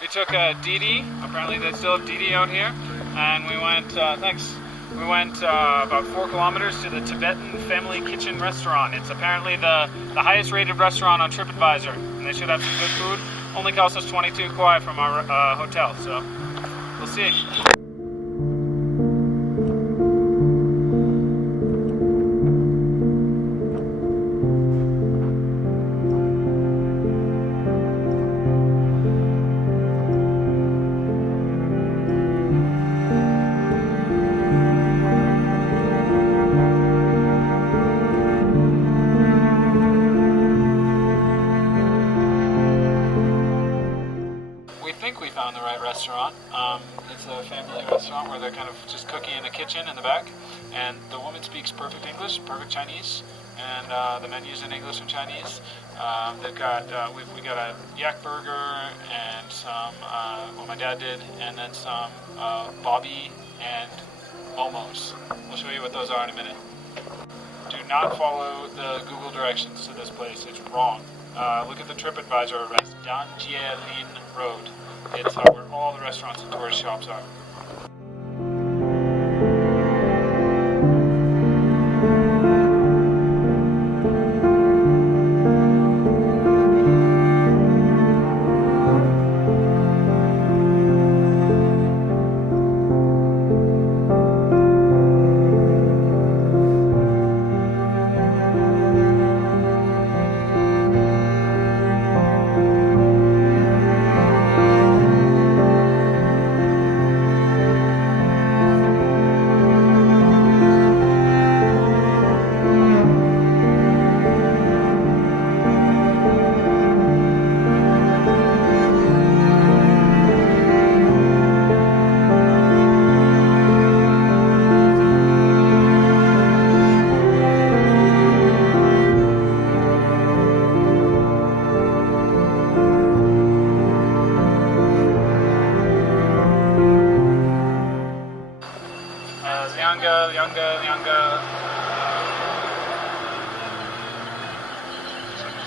We took a Didi, apparently they still have Didi out here, and we went, we went about 4 kilometers to the Tibetan Family Kitchen restaurant. It's apparently the highest rated restaurant on TripAdvisor, and they should have some good food. Only cost us 22 kuai from our hotel, so we'll see. Restaurant. It's a family restaurant where they're kind of just cooking in a kitchen in the back, and the woman speaks perfect English, perfect Chinese, and the menu's in English and Chinese. They've got we got a yak burger and some what my dad did, and then some bobby and momos. We'll show you what those are in a minute. Do not follow the Google directions to this place. It's wrong. Look at the TripAdvisor address, Danjielin Road. It's where all the restaurants and tourist shops are.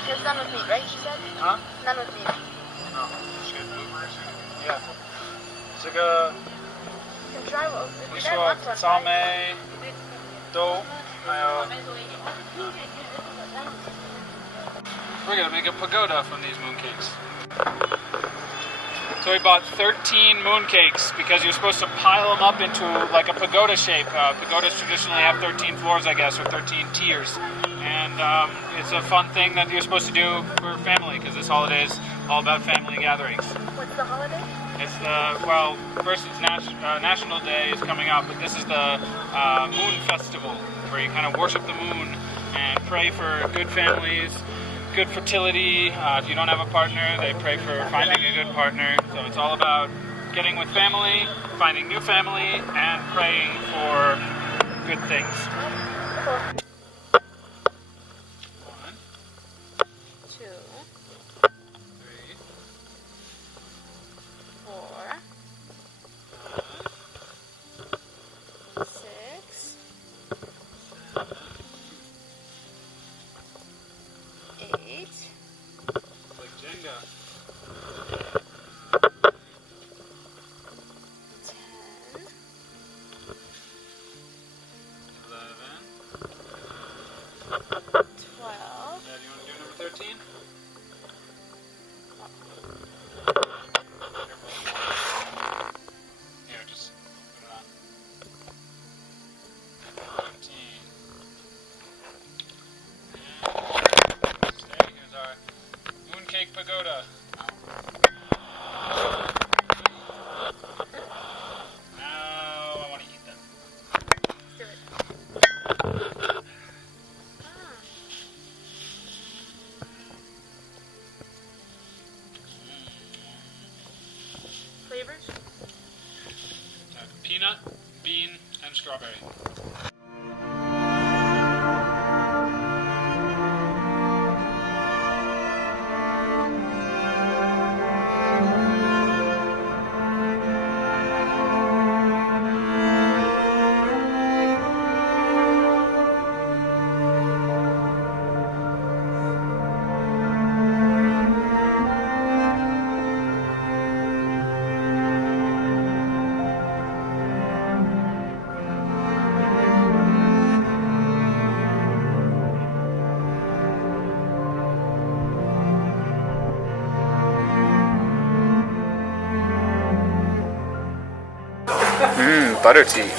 There's none with meat, right? She said? Huh? None with meat. No. Yeah. 这个 You can try one. 你说草莓豆还有 We're gonna make a pagoda from these mooncakes. So we bought 13 mooncakes because you're supposed to pile them up into like a pagoda shape. Pagodas traditionally have 13 floors, I guess, or 13 tiers. And it's a fun thing that you're supposed to do for family because this holiday is all about family gatherings. What's the holiday? It's well, first it's National Day is coming up, but this is the Moon Festival where you kind of worship the moon and pray for good families, good fertility. If you don't have a partner, they pray for finding a good partner. So it's all about getting with family, finding new family, and praying for good things. Cool. 1, 2, 3, 4, 6, 7, 8. it's like Jenga. 10. 11. 12. Dad, you want to do number 13? Here, just put it on. 14. And stay. Here's our mooncake pagoda. Now I want to eat them. Do it. Flavors? Peanut, bean, and strawberry. Butter tea.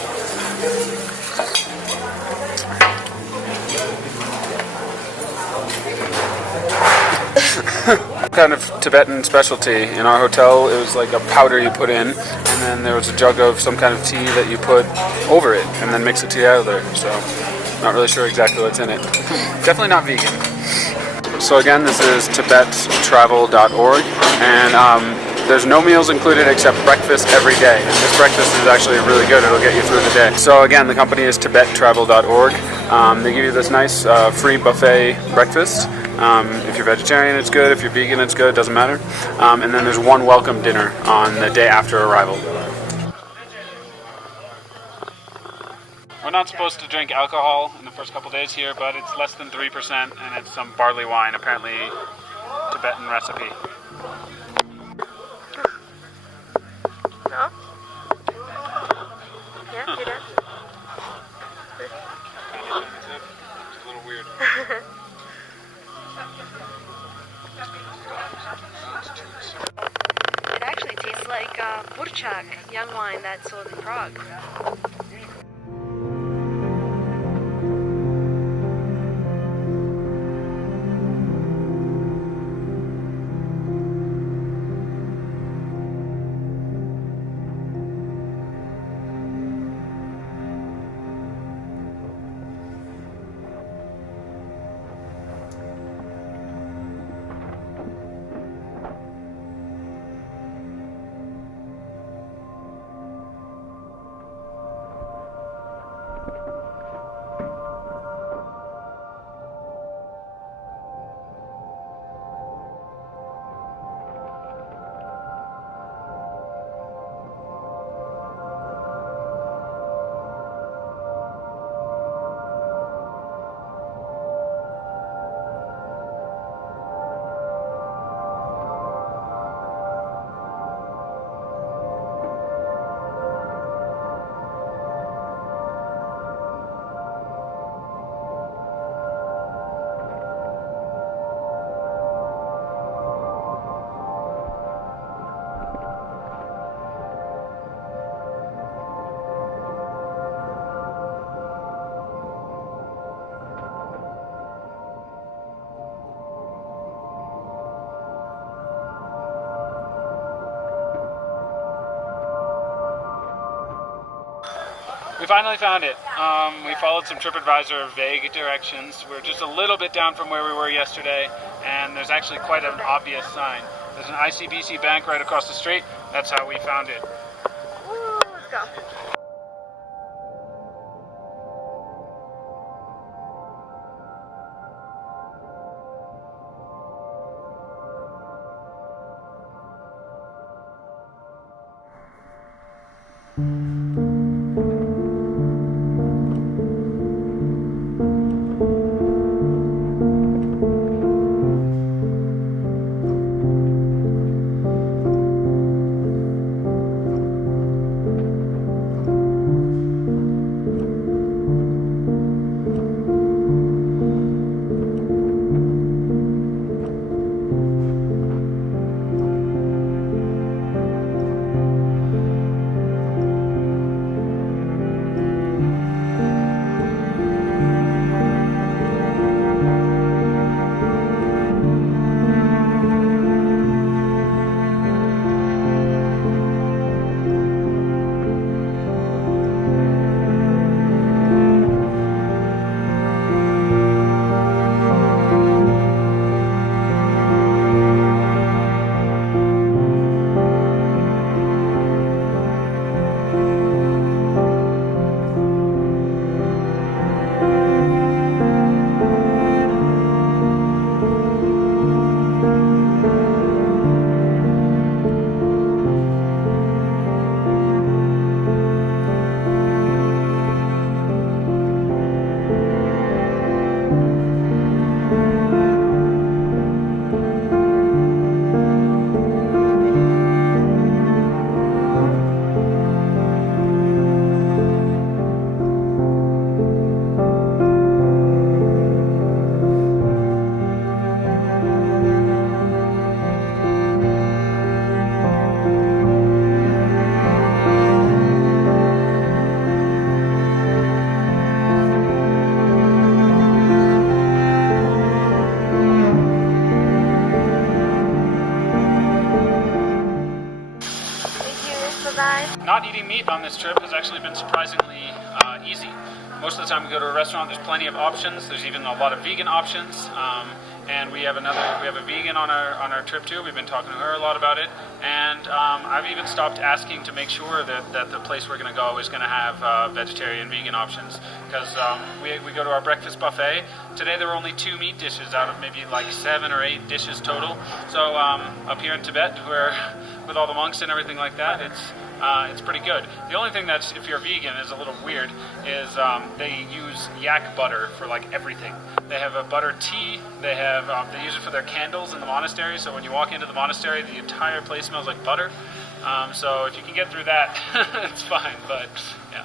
Kind of Tibetan specialty. In our hotel, it was like a powder you put in, and then there was a jug of some kind of tea that you put over it, and then mix the tea together. So, not really sure exactly what's in it. Definitely not vegan. So again, this is TheTravelBugBite, and there's no meals included except breakfast every day. And this breakfast is actually really good. It'll get you through the day. So again, the company is TibetTravel.org. They give you this nice free buffet breakfast. If you're vegetarian, it's good. If you're vegan, it's good. It doesn't matter. And then there's one welcome dinner on the day after arrival. We're not supposed to drink alcohol in the first couple days here, but it's less than 3%, and it's some barley wine, apparently Tibetan recipe. No? Yeah, do that. It's a little weird. It actually tastes like burchak, young wine that's sold in Prague. We finally found it. We followed some TripAdvisor vague directions. We're just a little bit down from where we were yesterday, and there's actually quite an obvious sign. There's an ICBC bank right across the street. That's how we found it. Woo, let's go. life? Not eating meat on this trip has actually been surprisingly easy. Most of the time we go to a restaurant, there's plenty of options. There's even a lot of vegan options. And we have a vegan on our trip too. We've been talking to her a lot about it. And I've even stopped asking to make sure that the place we're going to go is going to have vegetarian, vegan options. Because we go to our breakfast buffet. Today there were only 2 meat dishes out of maybe like 7 or 8 dishes total. So up here in Tibet, where with all the monks and everything like that, it's pretty good. The only thing that's, if you're vegan, is a little weird is they use yak butter for like everything. They have a butter tea. They use it for their candles in the monastery. So when you walk into the monastery, the entire place smells like butter. So if you can get through that, it's fine. But yeah.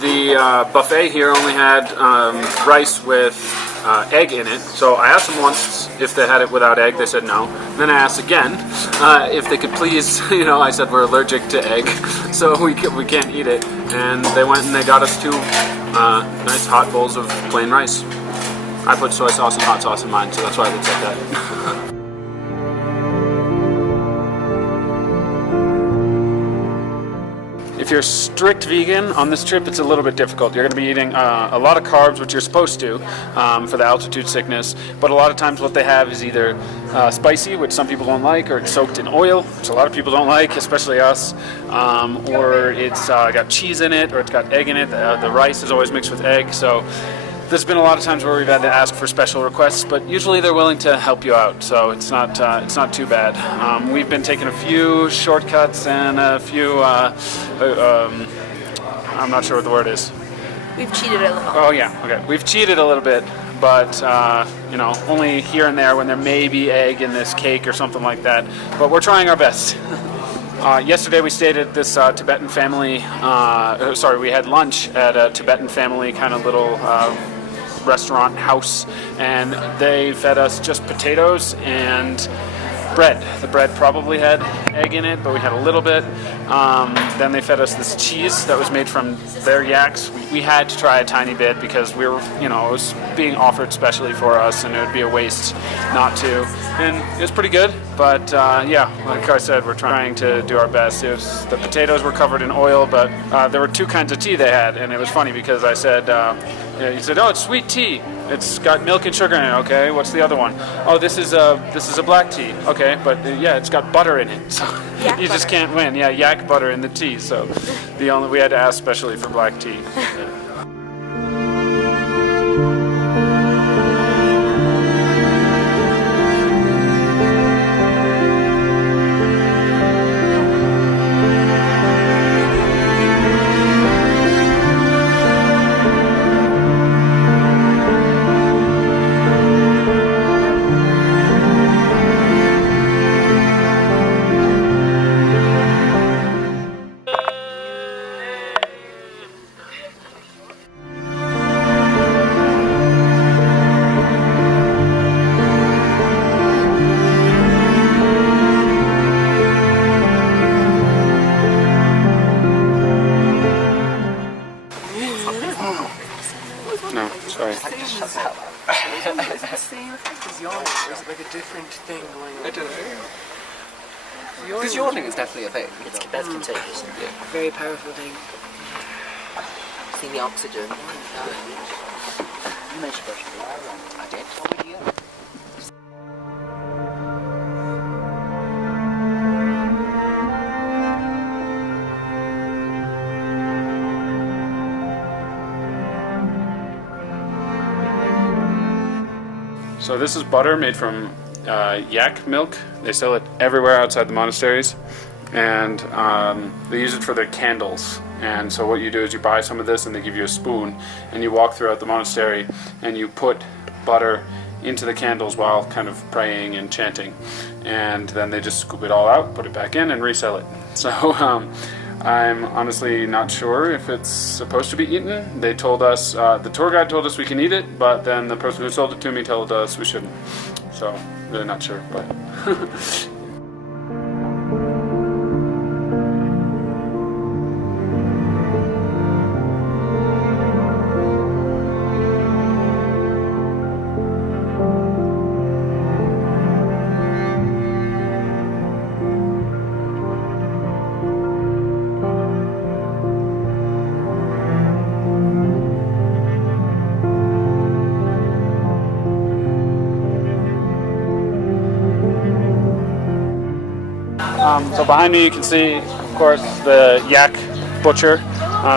The buffet here only had rice with egg in it, so I asked them once if they had it without egg. They said no. And then I asked again if they could please, I said we're allergic to egg, so we can't eat it. And they went and they got us two nice hot bowls of plain rice. I put soy sauce and hot sauce in mine, so that's why it looks like that. If you're strict vegan on this trip, it's a little bit difficult. You're going to be eating a lot of carbs, which you're supposed to for the altitude sickness, but a lot of times what they have is either spicy, which some people don't like, or it's soaked in oil, which a lot of people don't like, especially us, or it's got cheese in it, or it's got egg in it. The rice is always mixed with egg, so there's been a lot of times where we've had to ask for special requests, but usually they're willing to help you out, so it's not too bad. We've been taking a few shortcuts and a few, I'm not sure what the word is. We've cheated a little. Oh yeah, okay. We've cheated a little bit, but only here and there when there may be egg in this cake or something like that. But we're trying our best. Yesterday we stayed at this Tibetan family. We had lunch at a Tibetan family kind of little restaurant house, and they fed us just potatoes and bread. The bread probably had egg in it, but we had a little bit. Then they fed us this cheese that was made from their yaks. We had to try a tiny bit because we were, it was being offered specially for us, and it would be a waste not to. And it was pretty good, but like I said, we're trying to do our best. The potatoes were covered in oil, but there were two kinds of tea they had, and it was funny because I said, he said, "Oh, it's sweet tea. It's got milk and sugar in it." Okay, what's the other one? "Oh, this is a black tea." Okay, but it's got butter in it. So you just can't win. Yeah, yak butter in the tea. So we had to ask specially for black tea. No, sorry. It's the same effect as yawning, or is it like a different thing going on? I don't know. Because yawning is definitely a thing. That's contagious. Yeah. Very powerful thing. Seeing the oxygen. I did. So this is butter made from yak milk. They sell it everywhere outside the monasteries, and they use it for their candles. And so what you do is you buy some of this and they give you a spoon, and you walk throughout the monastery and you put butter into the candles while kind of praying and chanting, and then they just scoop it all out, put it back in, and resell it. So I'm honestly not sure if it's supposed to be eaten. They told us, the tour guide told us we can eat it, but then the person who sold it to me told us we shouldn't. So really not sure, but so behind me you can see, of course, the yak butcher.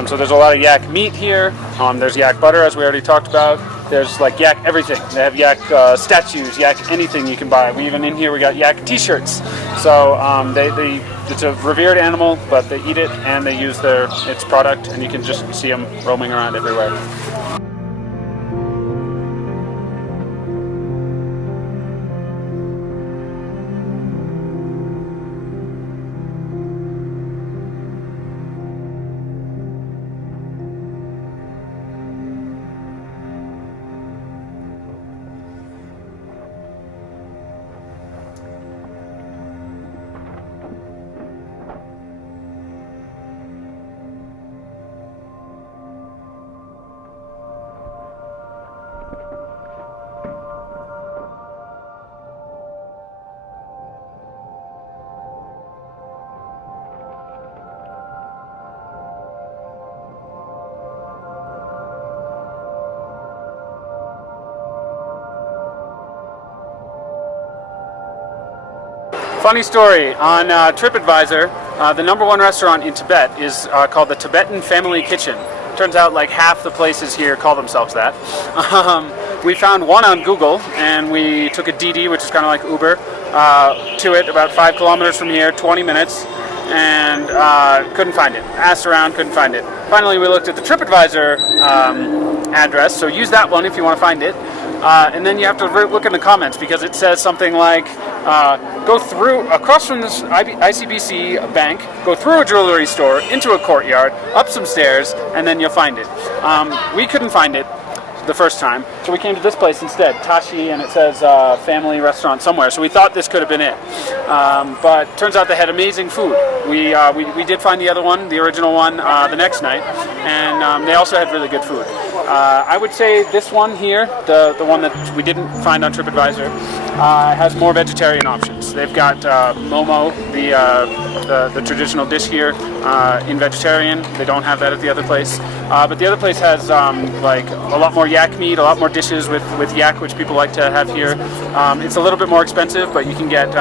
So there's a lot of yak meat here. There's yak butter, as we already talked about. There's like yak everything. They have yak statues, yak anything you can buy. We even in here we got yak T-shirts. So it's a revered animal, but they eat it and they use its product, and you can just see them roaming around everywhere. Funny story, on TripAdvisor, the #1 restaurant in Tibet is called the Tibetan Family Kitchen. Turns out like half the places here call themselves that. We found one on Google, and we took a DD, which is kind of like Uber, to it about 5 kilometers from here, 20 minutes, and couldn't find it. Asked around, couldn't find it. Finally, we looked at the TripAdvisor address, so use that one if you want to find it. And then you have to look in the comments, because it says something like, go through, across from this ICBC bank, go through a jewelry store, into a courtyard, up some stairs, and then you'll find it. We couldn't find it the first time, so we came to this place instead, Tashi, and it says family restaurant somewhere, so we thought this could have been it. But turns out they had amazing food. We did find the other one, the original one, the next night, and they also had really good food. I would say this one here, the one that we didn't find on TripAdvisor, has more vegetarian options. They've got momo, the traditional dish here, in vegetarian. They don't have that at the other place. But the other place has like a lot more yak meat, a lot more dishes with yak, which people like to have here. It's a little bit more expensive, but you can get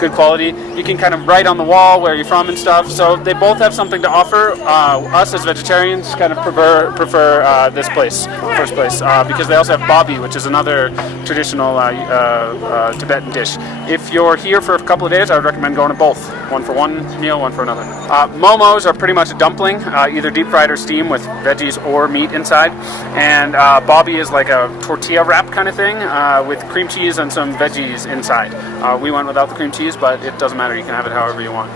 good quality. You can kind of write on the wall where you're from and stuff. So they both have something to offer. Us as vegetarians kind of prefer this place, first place, because they also have babi, which is another traditional Tibetan dish. If you're here for a couple of days, I would recommend going to both. One for one meal, one for another. Momos are pretty much a dumpling, either deep fried or steamed with veggies or meat inside. And babi is like a tortilla wrap kind of thing with cream cheese and some veggies inside. We went without the cream cheese, but it doesn't matter. You can have it however you want.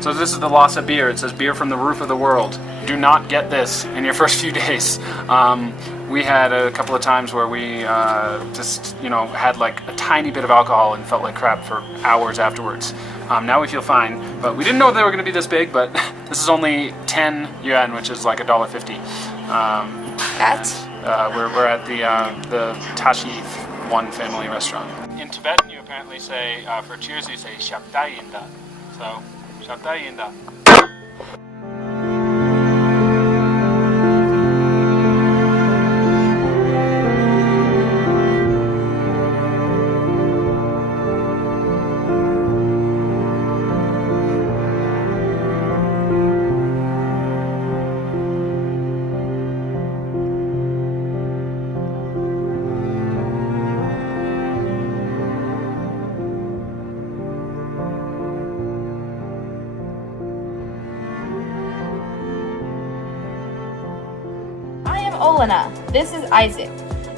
So this is the Lhasa beer. It says beer from the roof of the world. Do not get this in your first few days. We had a couple of times where we just, had like a tiny bit of alcohol and felt like crap for hours afterwards. Now we feel fine, but we didn't know they were going to be this big, but this is only 10 yuan, which is like $1.50. We're at the Tashi One Family Restaurant. In Tibetan, you apparently say, for cheers, you say "Shaptayinda." So, "Shaptayinda." Olena. This is Isaac.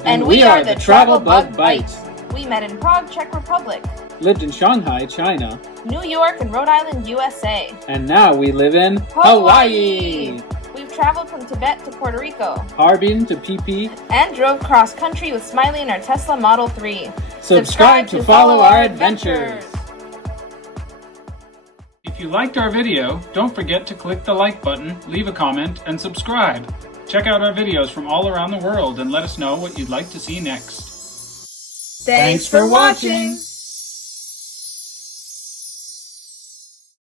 And we are the TravelBugBite. We met in Prague, Czech Republic. Lived in Shanghai, China. New York and Rhode Island, USA. And now we live in Hawaii. We've traveled from Tibet to Puerto Rico. Harbin to PP. And drove cross country with Smiley in our Tesla Model 3. Subscribe to follow our adventures. If you liked our video, don't forget to click the like button, leave a comment, and subscribe. Check out our videos from all around the world and let us know what you'd like to see next. Thanks for watching!